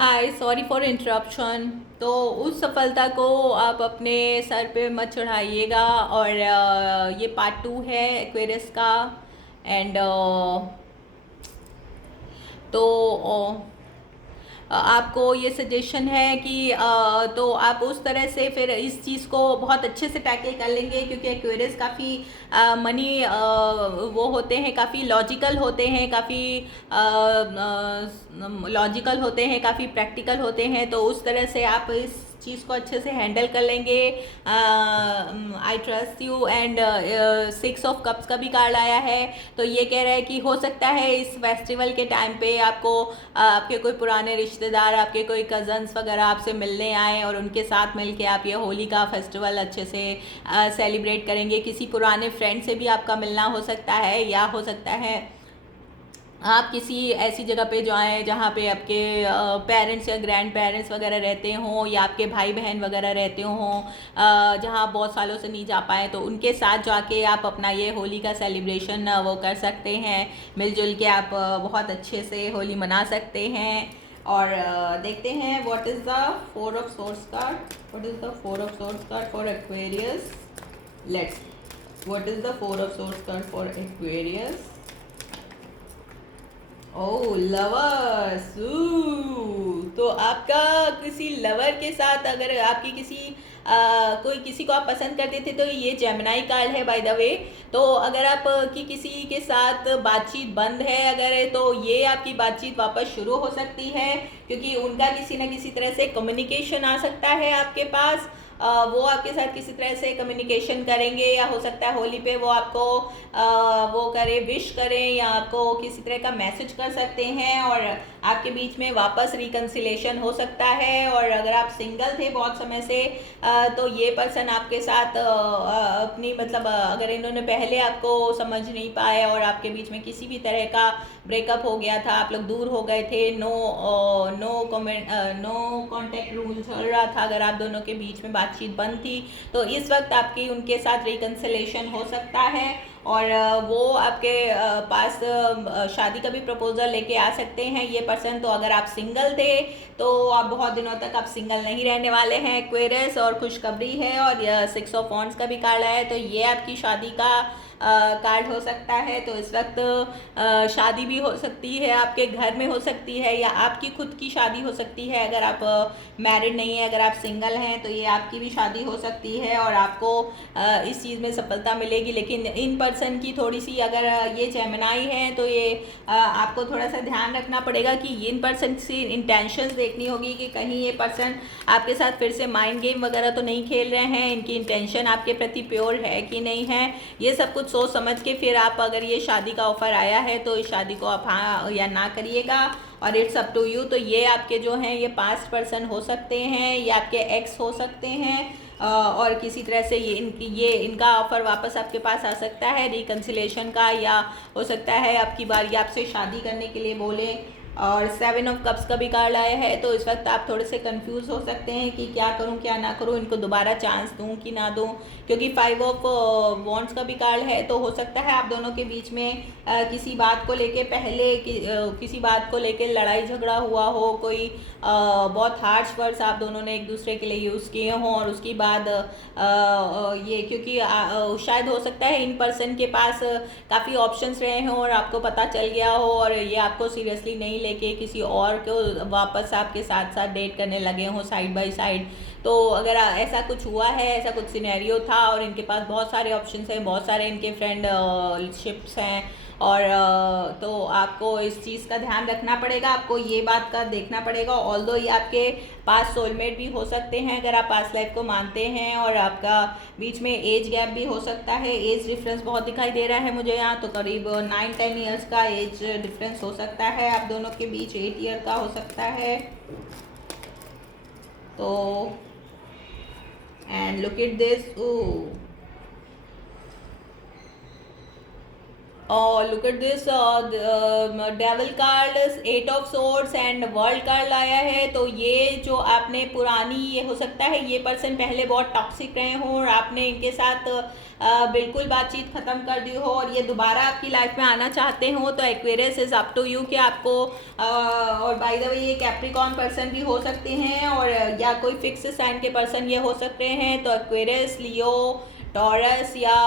Hi, sorry for interruption. तो उस सफलता को आप अपने सर पे मत चढ़ाइएगा। और ये पार्ट 2 है एक्वेरियस का। एंड तो आपको ये सजेशन है कि तो आप उस तरह से फिर इस चीज़ को बहुत अच्छे से टैकल कर लेंगे, क्योंकि एक्वेरियस काफ़ी मनी वो होते हैं, काफ़ी लॉजिकल होते हैं, काफ़ी लॉजिकल होते हैं, काफ़ी प्रैक्टिकल होते हैं। तो उस तरह से आप इस चीज़ को अच्छे से हैंडल कर लेंगे। I trust you. And 6 of cups का भी कार्ड आया है। तो ये कह रहा है कि हो सकता है इस फेस्टिवल के टाइम पे आपको आपके कोई पुराने रिश्तेदार, आपके कोई कज़न्स वगैरह आपसे मिलने आए और उनके साथ मिलके आप ये होली का फेस्टिवल अच्छे से सेलिब्रेट करेंगे। किसी पुराने फ्रेंड से भी आपका मिलना हो सकता है, या हो सकता है आप किसी ऐसी जगह पे जाएं जहाँ पे आपके पेरेंट्स या ग्रैंड पेरेंट्स वगैरह रहते हों, या आपके भाई बहन वगैरह रहते हों, जहाँ बहुत सालों से नहीं जा पाए, तो उनके साथ जाके आप अपना ये होली का सेलिब्रेशन वो कर सकते हैं। मिलजुल के आप बहुत अच्छे से होली मना सकते हैं। और देखते हैं what is the 4 of source card. What is the 4 of source card for Aquarius. Let's what is the 4 of source card for Aquarius. Oh, lovers. तो आपका किसी लवर के साथ, अगर आपकी कोई किसी को आप पसंद करते थे, तो ये जेमिनाई कार्ड है बाय द वे। तो अगर आप की किसी के साथ बातचीत बंद है अगर है, तो ये आपकी बातचीत वापस शुरू हो सकती है, क्योंकि उनका किसी ना किसी तरह से कम्युनिकेशन आ सकता है आपके पास। वो आपके साथ किसी तरह से कम्युनिकेशन करेंगे, या हो सकता है होली पे वो आपको वो करे, विश करें, या आपको किसी तरह का मैसेज कर सकते हैं, और आपके बीच में वापस रिकन्सिलेशन हो सकता है। और अगर आप सिंगल थे बहुत समय से, तो ये पर्सन आपके साथ अपनी मतलब अगर इन्होंने पहले आपको समझ नहीं पाए और आपके बीच में किसी भी तरह का ब्रेकअप हो गया था, आप लोग दूर हो गए थे, no comment, no contact rule चल रहा था, अगर आप दोनों के बीच में बातचीत बंद थी, तो इस वक्त आपकी उनके साथ रिकन्सिलेशन हो सकता है। और वो आपके पास शादी का भी प्रपोजल लेके आ सकते हैं ये पर्सन। तो अगर आप सिंगल थे, तो आप बहुत दिनों तक आप सिंगल नहीं रहने वाले हैं एक्वेरियस, और खुशखबरी है। और 6 ऑफ वॉन्ड्स का भी कार्ड आया है, तो ये आपकी शादी का कार्ड हो सकता है। तो इस वक्त शादी भी हो सकती है, आपके घर में हो सकती है, या आपकी खुद की शादी हो सकती है। अगर आप मैरिड नहीं है, अगर आप सिंगल हैं, तो ये आपकी भी शादी हो सकती है, और आपको इस चीज़ में सफलता मिलेगी। लेकिन इन पर्सन की थोड़ी सी, अगर ये जेमिनाई है, तो ये आपको थोड़ा सा ध्यान रखना पड़ेगा कि इन पर्सन की इंटेंशंस देखनी होगी कि कहीं ये पर्सन आपके साथ फिर से माइंड गेम वगैरह तो नहीं खेल रहे हैं, इनकी इंटेंशन आपके प्रति प्योर है कि नहीं है। ये सब कुछ सोच समझ के फिर आप, अगर ये शादी का ऑफर आया है, तो इस शादी को आप हाँ या ना करिएगा, और इट्स अप टू यू। तो ये आपके जो हैं ये पास्ट पर्सन हो सकते हैं, ये आपके एक्स हो सकते हैं, और किसी तरह से ये इनका ऑफर वापस आपके पास आ सकता है रिकन्सिलेशन का, या हो सकता है आपकी बारी आपसे शादी करने के लिए बोले। और 7 ऑफ कप्स का भी कार्ड आया है। तो इस वक्त आप थोड़े से कंफ्यूज हो सकते हैं कि क्या करूं क्या ना करूं, इनको दोबारा चांस दूं कि ना दूं, क्योंकि 5 ऑफ वॉन्ड्स का भी कार्ड है। तो हो सकता है आप दोनों के बीच में किसी बात को लेके किसी बात को लेके लड़ाई झगड़ा हुआ हो, कोई बहुत हार्श वर्ड्स आप दोनों ने एक दूसरे के लिए यूज़ किए हों, और उसके बाद ये, क्योंकि शायद हो सकता है इन पर्सन के पास काफ़ी ऑप्शंस रहे हों, और आपको पता चल गया हो, और ये आपको सीरियसली नहीं लेके किसी और को वापस आपके साथ साथ डेट करने लगे हों साइड बाय साइड। तो अगर ऐसा कुछ हुआ है, ऐसा कुछ सिनेरियो था, और इनके पास बहुत सारे ऑप्शंस हैं, बहुत सारे इनके फ्रेंडशिप्स हैं, और तो आपको इस चीज़ का ध्यान रखना पड़ेगा, आपको ये बात का देखना पड़ेगा। ऑल्दो ये आपके पास सोलमेट भी हो सकते हैं अगर आप पास्ट लाइफ को मानते हैं, और आपका बीच में एज गैप भी हो सकता है। एज डिफरेंस बहुत दिखाई दे रहा है मुझे यहाँ, तो करीब 9-10 ईयर्स का एज डिफरेंस हो सकता है आप दोनों के बीच, 8 ईयर का हो सकता है। तो एंड लुक एट दिस। और look at this, devil card, 8 of swords and world card लाया है। तो ये जो आपने पुरानी, ये हो सकता है ये पर्सन पहले बहुत टॉक्सिक रहे हों और आपने इनके साथ बिल्कुल बातचीत ख़त्म कर दी हो और ये दोबारा आपकी लाइफ में आना चाहते हो। तो Aquarius is up to you कि आपको और बाय द वे ये कैप्रिकॉर्न पर्सन भी हो सकते हैं और या कोई फिक्स साइन के पर्सन ये हो सकते हैं। तो एक्वेरियस, लियो, टॉरस या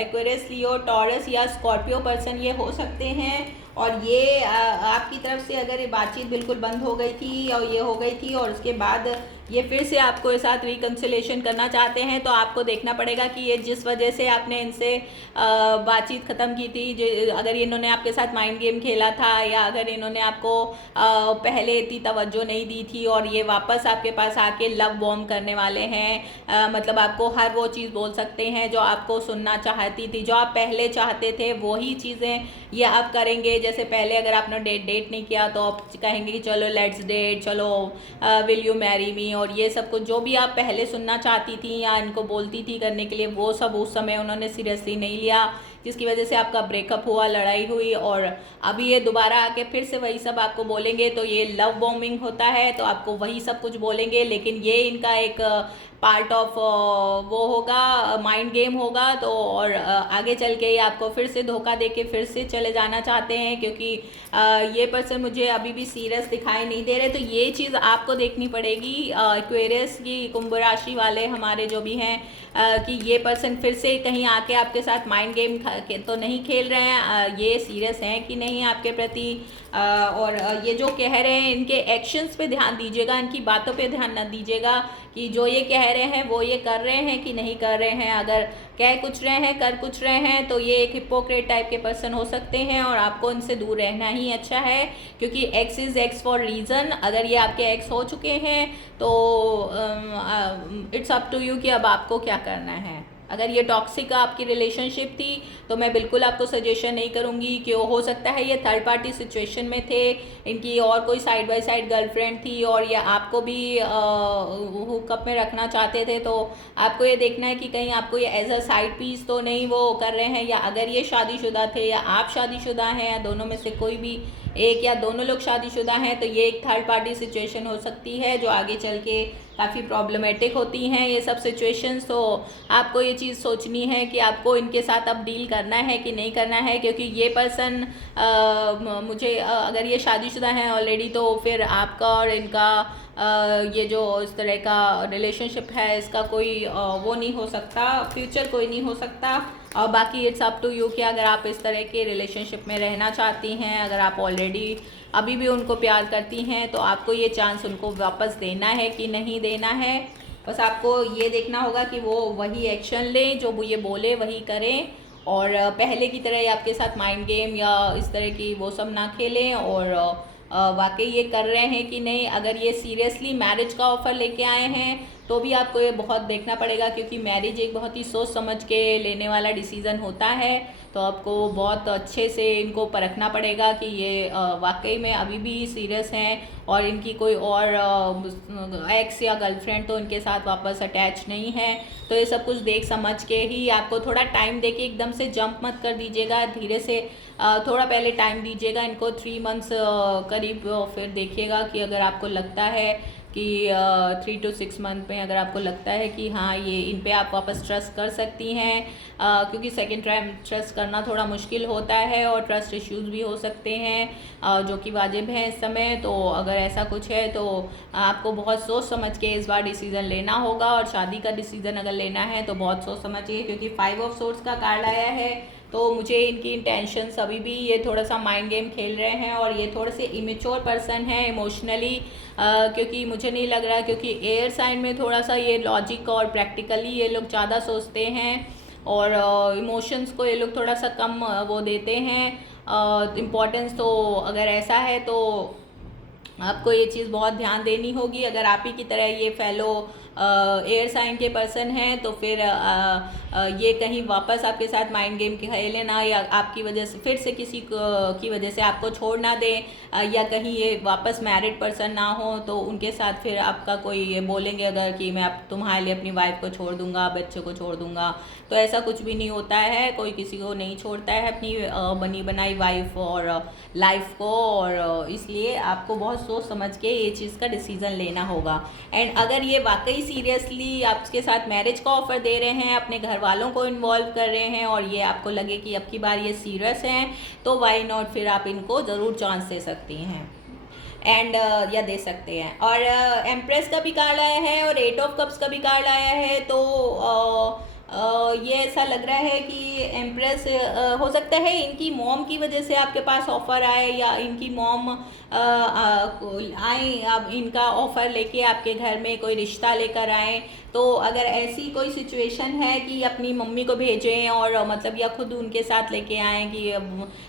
एक्वेरियस, लियो, टॉरस या स्कॉर्पियो पर्सन ये हो सकते हैं। और ये आपकी तरफ से अगर ये बातचीत बिल्कुल बंद हो गई थी और ये हो गई थी और उसके बाद ये फिर से आपको इस साथ रिकन्सिलेशन करना चाहते हैं, तो आपको देखना पड़ेगा कि ये जिस वजह से आपने इनसे बातचीत ख़त्म की थी, अगर इन्होंने आपके साथ माइंड गेम खेला था या अगर इन्होंने आपको पहले इतनी तवज्जो नहीं दी थी और ये वापस आपके पास आके लव बॉम्ब करने वाले हैं, मतलब आपको हर वो चीज़ बोल सकते हैं जो आपको सुनना चाहती थी, जो आप पहले चाहते थे वही चीज़ें ये आप करेंगे। जैसे पहले अगर आपने डेट नहीं किया तो आप कहेंगे कि चलो लेट्स डेट, चलो विल यू मैरी मी, और ये सब कुछ जो भी आप पहले सुनना चाहती थी या इनको बोलती थी करने के लिए, वो सब उस समय उन्होंने सीरियसली नहीं लिया, जिसकी वजह से आपका ब्रेकअप हुआ, लड़ाई हुई। और अभी ये दोबारा आके फिर से वही सब आपको बोलेंगे, तो ये लव बॉम्बिंग होता है, तो आपको वही सब कुछ बोलेंगे। लेकिन ये इनका एक पार्ट ऑफ वो होगा, माइंड गेम होगा। तो और आगे चल के ये आपको फिर से धोखा दे के फिर से चले जाना चाहते हैं, क्योंकि ये पर्सन मुझे अभी भी सीरियस दिखाई नहीं दे रहे। तो ये चीज़ आपको देखनी पड़ेगी एक्वेरियस की, कुंभ राशि वाले हमारे जो भी हैं, कि ये पर्सन फिर से कहीं आके आपके साथ माइंड गेम तो नहीं खेल रहे हैं, ये सीरियस हैं कि नहीं आपके प्रति। और ये जो कह रहे हैं इनके एक्शंस पे ध्यान दीजिएगा, इनकी बातों पे ध्यान न दीजिएगा कि जो ये कह रहे हैं वो ये कर रहे हैं कि नहीं कर रहे हैं। अगर कह कुछ रहे हैं कर कुछ रहे हैं तो ये एक हिपोक्रेट टाइप के पर्सन हो सकते हैं और आपको इनसे दूर रहना ही अच्छा है, क्योंकि x is x for reason. अगर ये आपके एक्स हो चुके हैं तो इट्स अप टू यू कि अब आपको क्या करना है। अगर ये टॉक्सिक आपकी रिलेशनशिप थी तो मैं बिल्कुल आपको सजेशन नहीं करूँगी, कि हो सकता है ये थर्ड पार्टी सिचुएशन में थे, इनकी और कोई साइड बाय साइड गर्लफ्रेंड थी और ये आपको भी हुकअप में रखना चाहते थे। तो आपको ये देखना है कि कहीं आपको ये एज अ साइड पीस तो नहीं वो कर रहे हैं, या अगर ये शादीशुदा थे या आप शादीशुदा हैं या दोनों में से कोई भी एक या दोनों लोग शादीशुदा हैं, तो ये एक थर्ड पार्टी सिचुएशन हो सकती है जो आगे चल के काफ़ी प्रॉब्लमेटिक होती हैं ये सब सिचुएशंस। तो आपको ये चीज़ सोचनी है कि आपको इनके साथ अब डील करना है कि नहीं करना है, क्योंकि ये पर्सन मुझे अगर ये शादीशुदा हैं ऑलरेडी तो फिर आपका और इनका ये जो इस तरह का रिलेशनशिप है इसका कोई वो नहीं हो सकता, फ्यूचर कोई नहीं हो सकता। और बाकी इट्स अप टू यू कि अगर आप इस तरह के रिलेशनशिप में रहना चाहती हैं, अगर आप ऑलरेडी अभी भी उनको प्यार करती हैं, तो आपको ये चांस उनको वापस देना है कि नहीं देना है। बस आपको ये देखना होगा कि वो वही एक्शन लें जो वो ये बोले वही करें, और पहले की तरह ही आपके साथ माइंड गेम या इस तरह की वो सब ना खेलें। और वाकई ये कर रहे हैं कि नहीं, अगर ये सीरियसली मैरिज का ऑफ़र लेके आए हैं तो भी आपको ये बहुत देखना पड़ेगा, क्योंकि मैरिज एक बहुत ही सोच समझ के लेने वाला डिसीज़न होता है। तो आपको बहुत अच्छे से इनको परखना पड़ेगा कि ये वाकई में अभी भी सीरियस हैं और इनकी कोई और एक्स या गर्लफ्रेंड तो इनके साथ वापस अटैच नहीं है। तो ये सब कुछ देख समझ के ही आपको थोड़ा टाइम देके एकदम से जंप मत कर दीजिएगा, धीरे से थोड़ा पहले टाइम दीजिएगा इनको, 3 मंथ्स करीब। फिर देखिएगा कि अगर आपको लगता है कि 3 to 6 मंथ में अगर आपको लगता है कि हाँ ये इन पे आप वापस ट्रस्ट कर सकती हैं, क्योंकि सेकंड टाइम ट्रस्ट करना थोड़ा मुश्किल होता है और ट्रस्ट इश्यूज़ भी हो सकते हैं जो कि वाजिब हैं इस समय। तो अगर ऐसा कुछ है तो आपको बहुत सोच समझ के इस बार डिसीज़न लेना होगा, और शादी का डिसीज़न अगर लेना है तो बहुत सोच समझिए, क्योंकि 5 ऑफ सोर्ड्स का कार्ड आया है। तो मुझे इनकी इंटेंशंस अभी भी ये थोड़ा सा माइंड गेम खेल रहे हैं और ये थोड़े से इमेच्योर पर्सन हैं इमोशनली, क्योंकि मुझे नहीं लग रहा, क्योंकि एयर साइन में थोड़ा सा ये लॉजिक और प्रैक्टिकली ये लोग ज़्यादा सोचते हैं और इमोशंस को ये लोग थोड़ा सा कम वो देते हैं इम्पोर्टेंस। तो अगर ऐसा है तो आपको ये चीज़ बहुत ध्यान देनी होगी। अगर आप ही की तरह ये फेलो एयर साइन के पर्सन हैं तो फिर ये कहीं वापस आपके साथ माइंड गेम खेले ना, या आपकी वजह से फिर से किसी की वजह से आपको छोड़ ना दें, या कहीं ये वापस मैरिड पर्सन ना हो तो उनके साथ फिर आपका कोई ये बोलेंगे अगर कि मैं तुम्हारे लिए अपनी वाइफ को छोड़ दूंगा, बच्चों को छोड़ दूंगा, तो ऐसा कुछ भी नहीं होता है। कोई किसी को नहीं छोड़ता है अपनी बनी बनाई वाइफ और लाइफ को, और इसलिए आपको बहुत सोच समझ के ये चीज़ का डिसीज़न लेना होगा। एंड अगर ये वाकई सीरियसली आपके साथ मैरिज का ऑफ़र दे रहे हैं, अपने घर वालों को इन्वॉल्व कर रहे हैं और ये आपको लगे कि अब की बार ये सीरियस हैं, तो वाई नॉट, फिर आप इनको ज़रूर चांस दे सकती हैं एंड या दे सकते हैं। और एम्प्रेस का भी कार्ड आया है और 8 ऑफ कप्स का भी कार्ड आया है, तो ये ऐसा लग रहा है कि एम्प्रेस हो सकता है इनकी मॉम की वजह से आपके पास ऑफ़र आए, या इनकी मॉम आए अब इनका ऑफ़र लेके आपके घर में कोई रिश्ता लेकर आए। तो अगर ऐसी कोई सिचुएशन है कि अपनी मम्मी को भेजें और मतलब या खुद उनके साथ लेके आएँ कि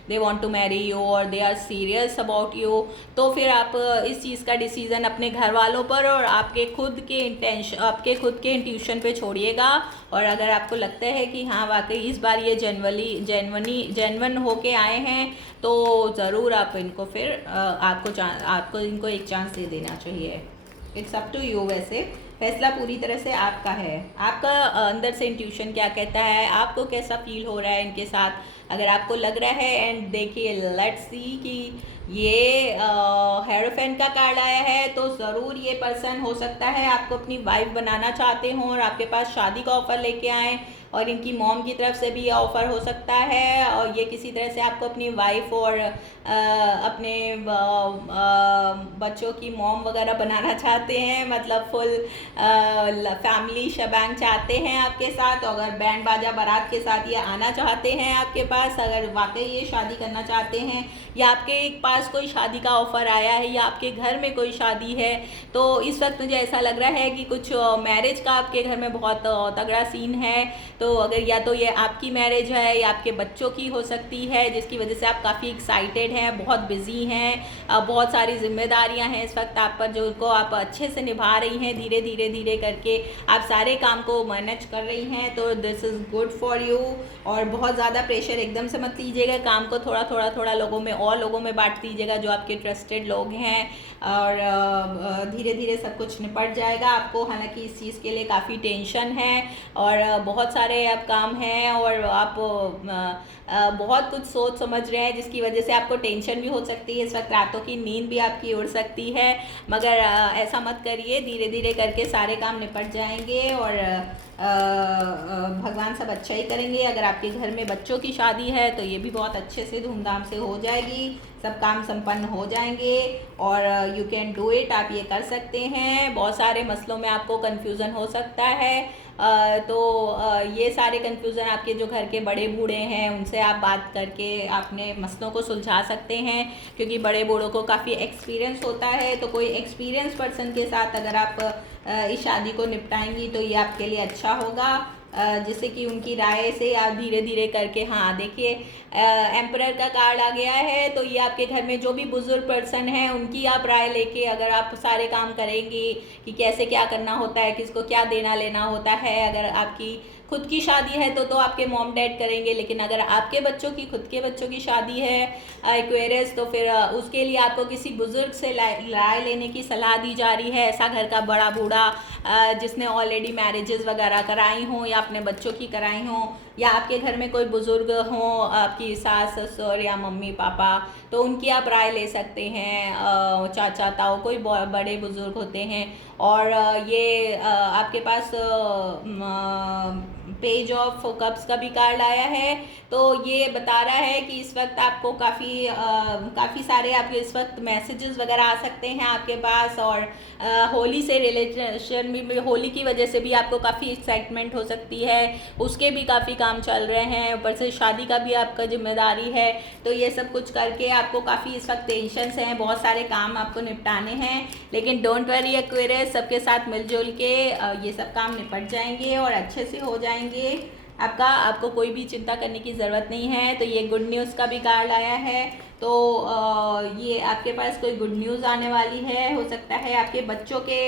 they want to marry you और they are serious about you, तो फिर आप इस चीज़ का डिसीज़न अपने घर वालों पर और आपके खुद के इंट्यूशन पे छोड़िएगा। और अगर आपको लगता है कि हाँ वाकई इस बार ये जेन्युइन होके आए हैं, तो ज़रूर आप इनको फिर आपको इनको एक चांस दे देना चाहिए। इट्स अप टू यू, वैसे फैसला पूरी तरह से आपका है। आपका अंदर से इंट्यूशन क्या कहता है, आपको कैसा फील हो रहा है इनके साथ, अगर आपको लग रहा है। एंड देखिए, लेट्स सी कि ये हेरोफेंट का कार्ड आया है, तो ज़रूर ये पर्सन हो सकता है आपको अपनी वाइफ बनाना चाहते हों और आपके पास शादी का ऑफ़र लेके आएँ, और इनकी मॉम की तरफ से भी ये ऑफ़र हो सकता है, और ये किसी तरह से आपको अपनी वाइफ और अपने बच्चों की मॉम वगैरह बनाना चाहते हैं, मतलब फुल फैमिली शबैंग चाहते हैं आपके साथ। अगर बैंड बाजा बारात के साथ ये आना चाहते हैं आपके पास, अगर वाकई ये शादी करना चाहते हैं, या आपके पास कोई शादी का ऑफ़र आया है, या आपके घर में कोई शादी है, तो इस वक्त मुझे ऐसा लग रहा है कि कुछ मैरिज का आपके घर में बहुत तगड़ा सीन है। तो अगर या तो ये आपकी मैरिज है या आपके बच्चों की हो सकती है, जिसकी वजह से आप काफ़ी एक्साइटेड हैं, बहुत बिजी हैं, बहुत सारी जिम्मेदारियां हैं इस वक्त आप पर, जो को आप अच्छे से निभा रही हैं, धीरे धीरे करके आप सारे काम को मैनेज कर रही हैं। तो this is good for you. और बहुत ज़्यादा प्रेशर एकदम से मत लीजिएगा, काम को थोड़ा लोगों में और लोगों में बांट दीजिएगा जो आपके ट्रस्टेड लोग हैं, और धीरे धीरे सब कुछ निपट जाएगा। आपको हालांकि इस चीज़ के लिए काफ़ी टेंशन है और बहुत सारे अब काम हैं, और आप बहुत कुछ सोच समझ रहे हैं, जिसकी वजह से आपको टेंशन भी हो सकती है। इस वक्त रातों की नींद भी आपकी उड़ सकती है, मगर ऐसा मत करिए, धीरे धीरे करके सारे काम निपट जाएंगे और भगवान सब अच्छा ही करेंगे। अगर आपके घर में बच्चों की शादी है तो ये भी बहुत अच्छे से धूमधाम से हो जाएगी, सब काम संपन्न हो जाएंगे, और यू कैन डू इट, आप ये कर सकते हैं। बहुत सारे मसलों में आपको कन्फ्यूज़न हो सकता है, तो ये सारे कन्फ्यूज़न आपके जो घर के बड़े बूढ़े हैं उनसे आप बात करके अपने मसलों को सुलझा सकते हैं, क्योंकि बड़े बूढ़ों को काफ़ी एक्सपीरियंस होता है। तो कोई एक्सपीरियंस पर्सन के साथ अगर आप इस शादी को निपटाएंगी तो ये आपके लिए अच्छा होगा, जिससे कि उनकी राय से आप धीरे धीरे करके, हाँ देखिए एम्परर का कार्ड आ गया है, तो ये आपके घर में जो भी बुजुर्ग पर्सन हैं उनकी आप राय लेके अगर आप सारे काम करेंगी कि कैसे क्या करना होता है, किसको क्या देना लेना होता है। अगर आपकी खुद की शादी है तो आपके मॉम डैड करेंगे, लेकिन अगर आपके बच्चों की खुद के बच्चों की शादी है एक्वेरियस, तो फिर उसके लिए आपको किसी बुजुर्ग से राय लेने की सलाह दी जा रही है। ऐसा घर का बड़ा बूढ़ा जिसने ऑलरेडी मैरिजेस वगैरह कराई हों या अपने बच्चों की कराई हों, या आपके घर में कोई बुज़ुर्ग हों, आपकी सास ससुर या मम्मी पापा, तो उनकी आप राय ले सकते हैं। चाचा ताऊ कोई बड़े बुज़ुर्ग होते हैं। और ये आपके पास पेज ऑफ कप्स का भी कार्ड आया है, तो ये बता रहा है कि इस वक्त आपको काफ़ी सारे आपके इस वक्त मैसेजेस वगैरह आ सकते हैं आपके पास, और होली से रिलेशन में होली की वजह से भी आपको काफ़ी एक्साइटमेंट हो सकती है, उसके भी काफ़ी काम चल रहे हैं, ऊपर से शादी का भी आपका जिम्मेदारी है। तो ये सब कुछ करके आपको काफ़ी इस वक्त टेंशन हैं, बहुत सारे काम आपको निपटाने हैं, लेकिन डोंट वरी एक्वेरियस, सबके साथ मिलजुल के ये सब काम निपट जाएंगे और अच्छे से हो जाएंगे। आपको कोई भी चिंता करने की ज़रूरत नहीं है। तो ये गुड न्यूज़ का भी कार्ड आया है, तो ये आपके पास कोई गुड न्यूज़ आने वाली है। हो सकता है आपके बच्चों के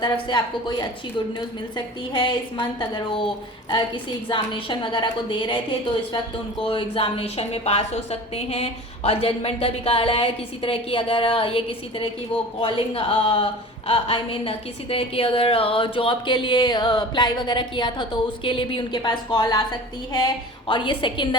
तरफ से आपको कोई अच्छी गुड न्यूज़ मिल सकती है इस मंथ। अगर वो किसी एग्ज़ामिनेशन वगैरह को दे रहे थे तो इस वक्त उनको एग्ज़ामिनेशन में पास हो सकते हैं। और जजमेंट का भी कार्ड है। किसी तरह की अगर ये किसी तरह की वो कॉलिंग किसी तरह की अगर जॉब के लिए अप्लाई वगैरह किया था तो उसके लिए भी उनके पास कॉल आ सकती है। और ये सेकंड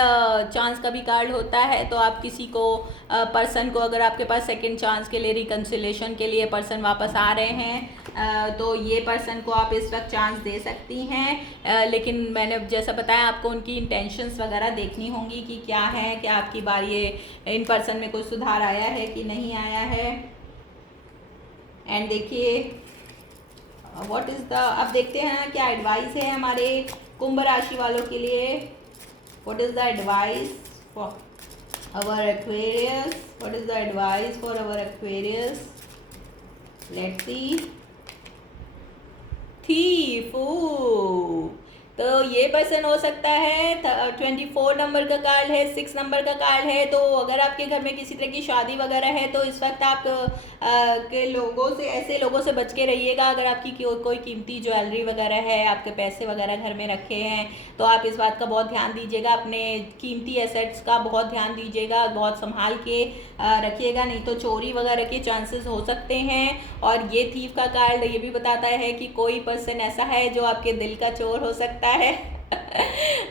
चांस का भी कार्ड होता है। तो आप किसी को पर्सन को, अगर आपके पास सेकंड चांस के लिए, रिकन्सिलेशन के लिए पर्सन वापस आ रहे हैं तो ये पर्सन को आप इस वक्त चांस दे सकती हैं। लेकिन मैंने जैसा बताया आपको उनकी इंटेंशंस वगैरह देखनी होंगी कि क्या है, क्या आपकी बार ये इन पर्सन में कोई सुधार आया है कि नहीं आया है। एंड देखिए व्हाट इज़ द, अब देखते हैं क्या एडवाइस है हमारे कुंभ राशि वालों के लिए। What is the advice for our Aquarius, what is the advice for our Aquarius. Let's see. Thief, तो ये पर्सन हो सकता है 24 नंबर का कार्ड है, 6 नंबर का कार्ड है। तो अगर आपके घर में किसी तरह की शादी वगैरह है तो इस वक्त आप के लोगों से, ऐसे लोगों से बच के रहिएगा। अगर आपकी कोई कीमती ज्वेलरी वगैरह है, आपके पैसे वगैरह घर में रखे हैं तो आप इस बात का बहुत ध्यान दीजिएगा। अपने कीमती एसेट्स का बहुत ध्यान दीजिएगा, बहुत संभाल के रखिएगा, नहीं तो चोरी वगैरह के चांसेस हो सकते हैं। और ये थीफ का कार्ड ये भी बताता है कि कोई पर्सन ऐसा है जो आपके दिल का चोर हो सकता है।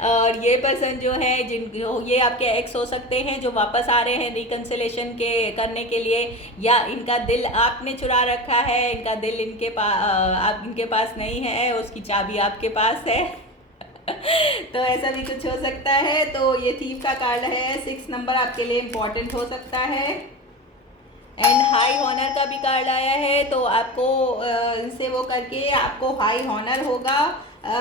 और ये पर्सन जो है ये आपके एक्स हो सकते हैं जो वापस आ रहे हैं रिकन्सिलेशन के करने के लिए, या इनका दिल आपने चुरा रखा है, इनका दिल इनके पास नहीं है, उसकी चाबी आपके पास है। तो ऐसा भी कुछ हो सकता है। तो ये थीफ का कार्ड है, 6 नंबर आपके लिए इम्पोर्टेंट हो सकता है। एंड हाई हॉनर का भी कार्ड आया है। तो आपको इनसे वो करके आपको हाई हॉनर होगा।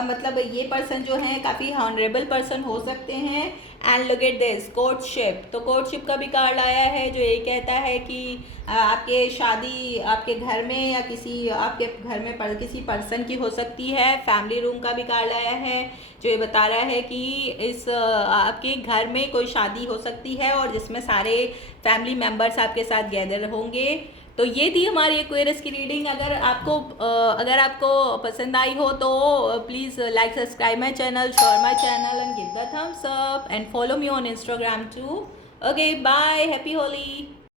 मतलब ये पर्सन जो है काफ़ी हॉनरेबल पर्सन हो सकते हैं। And look at this, courtship. तो कोर्टशिप का भी कार्ड आया है जो ये कहता है कि आपके शादी आपके घर में या किसी आपके घर में किसी पर्सन की हो सकती है। फैमिली रूम का भी कार्ड आया है जो ये बता रहा है कि इस आपके घर में कोई शादी हो सकती है और जिसमें सारे फैमिली मेम्बर्स आपके साथ गैदर होंगे। तो ये थी हमारी एक्वेरियस की रीडिंग। अगर आपको पसंद आई हो तो please like, subscribe my channel, share my channel and give the thumbs up and follow me on Instagram too. Okay, bye, happy Holi.